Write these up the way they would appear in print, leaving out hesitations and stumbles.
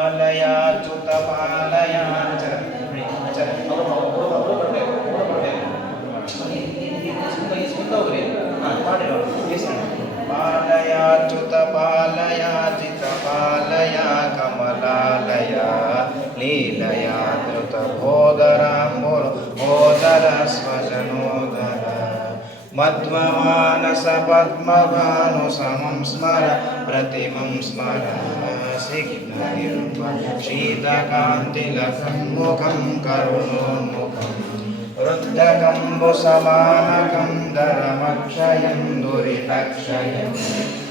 ಪಾಲಯಾಚ್ಯುತ ಪಾಲಯಾಚ ಪಾಲಯಾಚ್ಯುತ ಪಾಲಯಾಚಿತ ಪಾಲಯ ಕಮಲಾಲಯ ಲೀಲಯಾ ಧೃತ ಬೋಧರ ಸ್ವಜನೋದರ ಮಧ್ವಮಾನಸ ಪದ್ಮಭಾನು ಸಮಂ ಸ್ಮರ ಪ್ರತಿಮಂ ಸ್ಮರ ಶೀತಕಾಂತಿಲಕಂ ಮುಖಂ ಕರುಣೋನ್ಮುಖಂ ವೃದ್ಧಕಂಬುಸಮಾನಕಂ ಧರಮಕ್ಷಯಂ ದುರಿತಕ್ಷಯಂ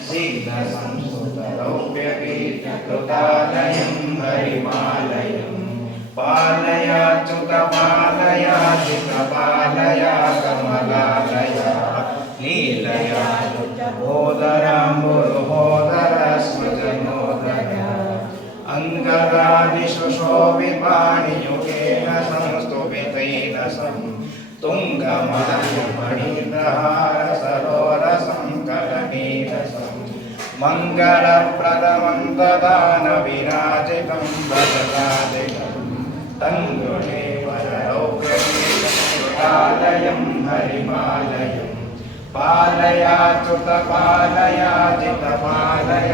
ಸಿದ್ಧಸಂಸ್ಕೃತರೌಪ್ಯಪೀಠಕೃತಾಲಯಂ ಹರಿಮಾಲಯಂ ಪಾಲಯಾಚ್ಯುತ ಪಾಲಯಾಚಿತ ಪಾಲಯ ಕಮಲಾಲಯ ಲೀಲಯಾ ಬೋಧರಾಂಬುರುಹೋದರ ಸ್ವಜನೋದರ ಅಂಗರಾದಿಷು ಶೋಭಿಪಾಣಿಯುಗೇನ ಸಂಸ್ತುಭಿತೈನ ಸಂ ತುಂಗಮಣಿಹಾರ ಸರೋರಸಂ ಕಲನೀರಸಂ ಮಂಗಳಪ್ರದಮಂ ದದಾನ ವಿರಾಜಿತಂ ಭಜತಾದಿಕಂ ತಂಗುಣೇವರೌಪ್ಯಕೃತಾಲಯಂ ಹರಿಮಾಲಯಂ ಪಾಲಯಾಚ್ಯುತ ಪಾಲಯಾಚಿತ ಪಾಲಯ